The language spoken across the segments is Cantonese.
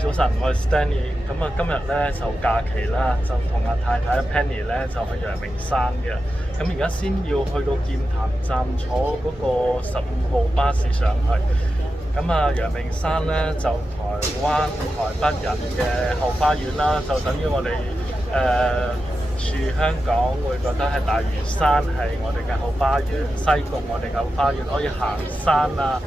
早晨，我係 Stanley。咁啊，今日咧就假期啦，就同阿太太 Penny 咧就去陽明山嘅。咁而家先要去到劍潭站坐嗰個15號巴士上去。咁啊，陽明山咧就台灣台北人嘅後花園啦，就等於我哋住香港會覺得係大嶼山係我哋嘅後花園，西貢我哋嘅後花園可以行山啊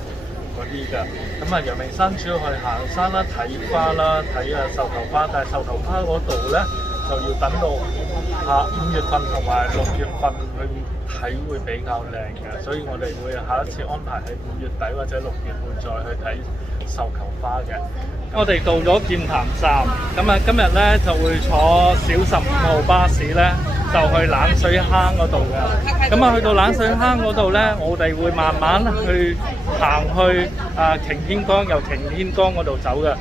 嗰啲㗎。咁啊，陽明山主要去行山啦、睇花啦、睇壽桃花，但係壽桃花嗰度咧就要等到5月份同埋6月份去睇會比較靚嘅，所以我哋會下一次安排喺5月底或者6月會再去睇壽球花嘅。我哋到咗劍潭站，咁啊今日咧就會坐小15號巴士咧，就去冷水坑嗰度嘅。咁啊去到冷水坑嗰度咧，我哋會慢慢去行去擎天崗，由擎天崗嗰度走嘅。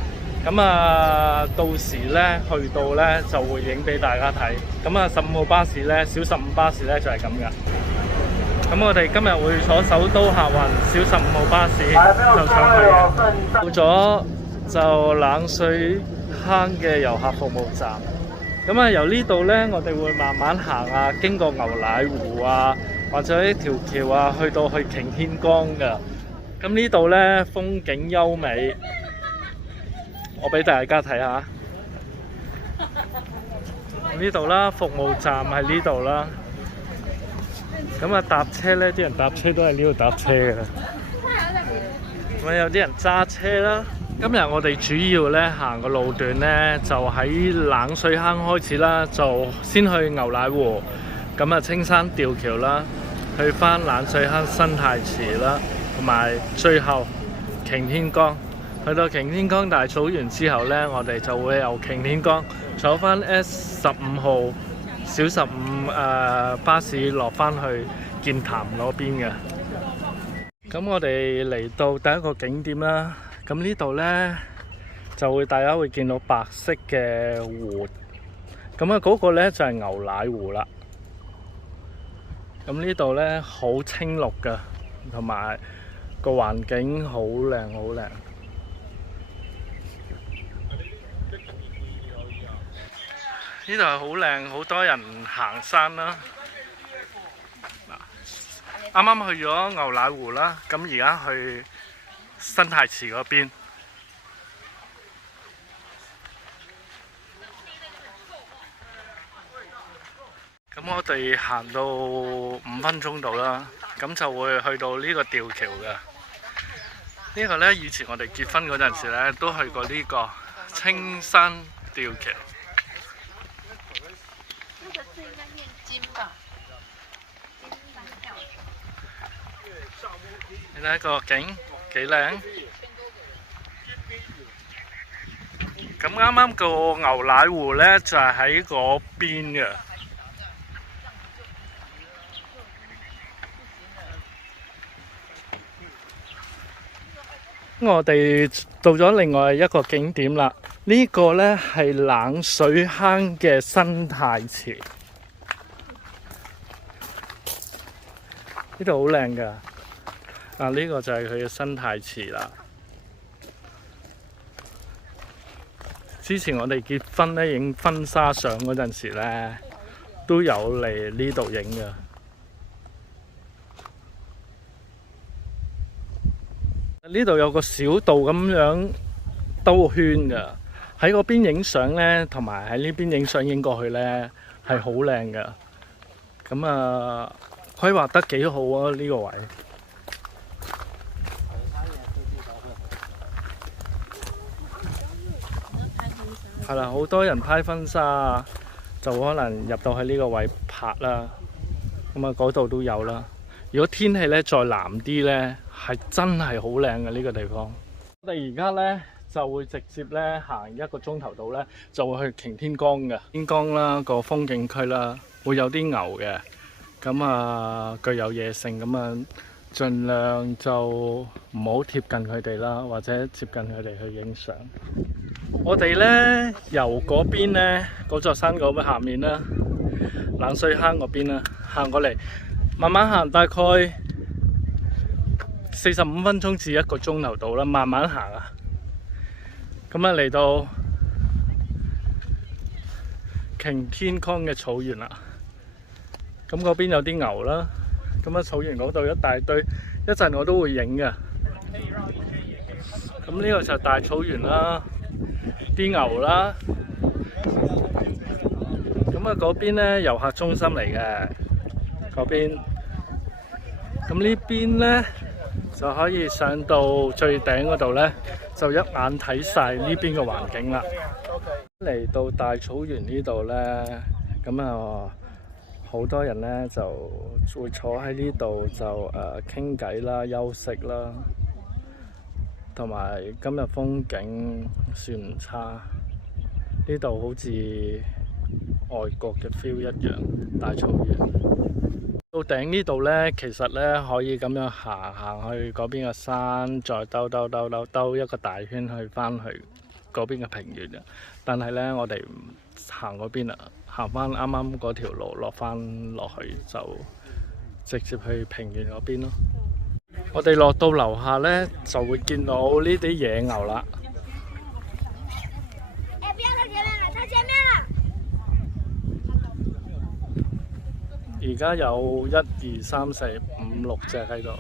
咁啊到時咧去到咧就會影俾大家睇。咁啊15號巴士咧，小15巴士咧就係咁嘅。咁我哋今日會坐首都客運小15號巴士就上去嘅。到咗就冷水坑嘅遊客服務站。咁啊由呢度咧，我哋會慢慢行啊，經過牛奶湖啊，或者一條橋啊，去到去擎天崗嘅。咁呢度咧風景優美，我俾大家睇下。呢度啦，服務站喺呢度啦。咁啊搭車咧，啲人搭車都係呢度搭車嘅。咁有啲人揸車啦。今日我哋主要咧行個路段咧，就喺冷水坑開始啦，就先去牛奶湖，咁啊青山吊橋啦，去返冷水坑生態池啦，同埋最後擎天崗。去到擎天崗大草原之後咧，我哋就會由擎天崗坐返 S15號小15巴士落返去劍潭嗰邊嘅。咁我哋嚟到第一個景點啦。咁呢度呢，就會大家會見到白色嘅湖，咁啊嗰個呢，就係牛奶湖啦。咁呢度呢，好青綠㗎，同埋個環境好靚好靚。呢度係好靚，好多人行山啦。啱啱去咗牛奶湖啦，咁而家去生態池嗰邊，咁我哋行到5分鐘度啦，咁就會去到呢個吊橋嘅。呢個呢，以前我哋結婚嗰陣時呢，都去過呢個青山吊橋。你睇個景幾靚。咁啱啱個牛奶湖呢，就係喺嗰邊嘅。我哋到咗另外一個景點啦，呢個呢係冷水坑嘅生態池。呢度好靚㗎。呢個就係佢嘅生態池啦。之前我哋結婚咧影婚紗相嗰陣時咧，都有嚟呢度影嘅。呢度有個小道咁樣兜圈㗎，喺嗰邊影相咧，同埋喺呢邊影相影過去咧，係好靚㗎。咁啊，規劃得幾好啊！呢個位。係啦，好多人拍婚紗啊，就可能入到去呢個位拍啦。咁啊，嗰度都有啦。如果天氣咧再藍啲咧，係真係好靚嘅呢個地方。我哋而家咧就會直接咧行1個鐘頭度咧，就會去擎天崗嘅。天崗啦，個風景區啦，會有啲牛嘅。咁啊，具有野性咁啊，盡量就唔好貼近佢哋啦，或者接近佢哋去影相。我哋咧由嗰邊咧嗰座山嗰邊下面啦，冷水坑嗰邊啦，行過嚟，慢慢行，大概45分鐘至1個鐘頭到啦，慢慢行啊。咁啊嚟到擎天崗嘅草原啦。咁嗰邊有啲牛啦。咁啊草原嗰度一大堆，一陣我都會影嘅。咁呢個就係大草原啦，啲牛啦。咁啊嗰邊咧遊客中心嚟嘅，嗰邊。咁呢邊咧就可以上到最頂嗰度咧，就一眼睇晒呢邊嘅環境啦。嚟到大草原呢度咧，咁啊好多人咧就會坐喺呢度就傾偈啦、休息啦，同埋今日風景算唔差。呢度好似外國嘅 feel 一樣，大草原。到頂呢度咧，其實咧可以咁樣行去嗰邊嘅山，再兜一個大圈去翻去嗰邊嘅平原嘅。但係咧，我哋唔行嗰邊啦，行翻啱啱嗰條路落翻落去，就直接去平原嗰邊咯。我哋落到樓下咧，就會見到呢啲野牛啦。而家有1、2、3、4、5、6隻喺度。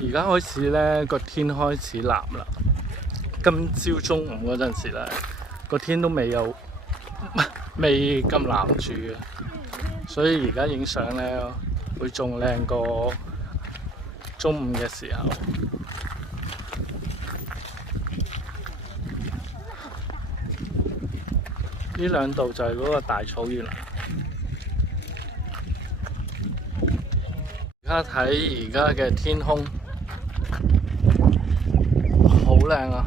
而家開始咧，個天開始藍啦。今朝中午嗰陣時咧，個天都未咁藍住嘅，所以而家影相咧會仲靚過中午嘅時候。呢兩度就係嗰個大草原啦。而家睇而家嘅天空，好靚啊！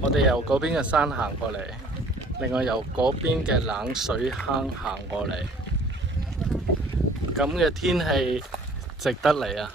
我哋由嗰邊嘅山行過嚟，另外由嗰邊嘅冷水坑行過嚟，咁嘅天氣值得嚟啊！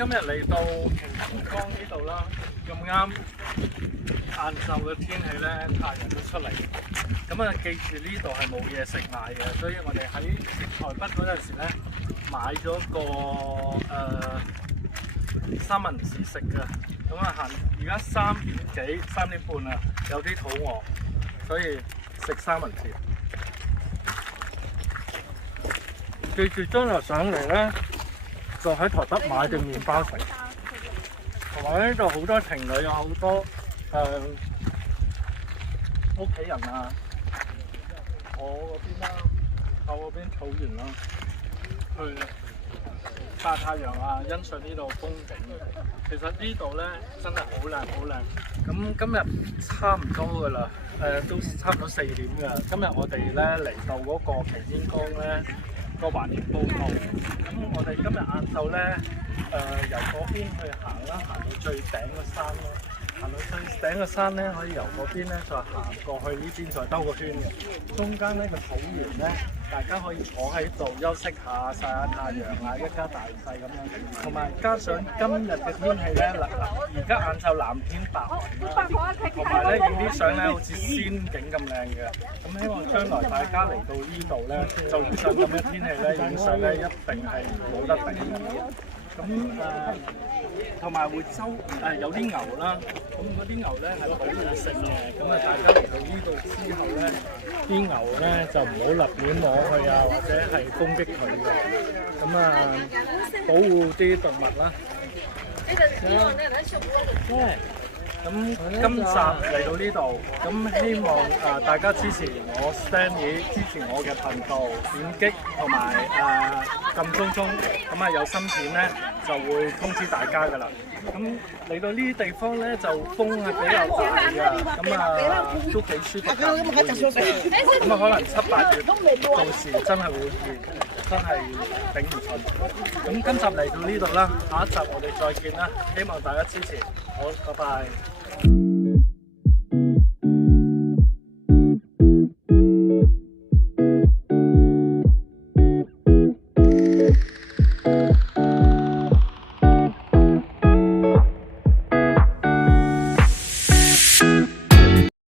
今日嚟到擎天崗呢度啦，咁啱晏晝嘅天氣咧，太陽都出嚟。咁啊，記住呢度係冇嘢食賣嘅，所以我哋喺台北嗰陣時咧買咗個三文治食嘅。咁啊行，而家3點幾、3點半啦，有啲肚餓，所以食三文治。記住將來上嚟咧，就喺台北買定麵包食，同埋呢度好多情侶，有好多屋企人啊，我嗰邊啦，我嗰邊草原啦，去曬太陽啊，欣賞呢度風景。其實呢度咧真係好靚好靚。咁今日差唔多噶啦，都差唔多4點噶。今日我哋咧嚟到嗰個擎天崗咧個環境報告。咁我哋今日晏晝咧由嗰邊去行啦，行到最頂個山咯。行到最頂個山咧，可以由嗰邊咧再行過去呢邊，再兜個圈嘅。中間呢個草原咧，大家可以坐喺度休息下、曬下太陽啊，一家大細咁樣。同埋加上今日嘅天氣咧，而家晏晝藍天白雲啦，同埋咧影啲相咧好似仙境咁靚嘅。咁希望將來大家嚟到呢度咧，就算咁嘅天氣咧，影相咧一定係冇得頂嘅。咁同埋會有啲牛啦，咁嗰啲牛咧係保護性嘅，咁啊大家嚟到呢度之後咧，啲牛咧就唔好立亂摸佢啊，或者係攻擊佢嘅，咁啊保護啲動物啦。咁今集嚟到呢度，咁希望大家支持我 Stanley， 支持我嘅頻道，點擊同埋撳鐘鐘，咁啊有新片咧就會通知大家㗎啦。咁嚟到呢啲地方咧就風係比較大㗎，咁都幾舒服㗎，咁可能7、8月到時真係會熱，真係頂唔順。咁今集嚟到呢度啦，下一集我哋再見啦，希望大家支持，好，拜拜。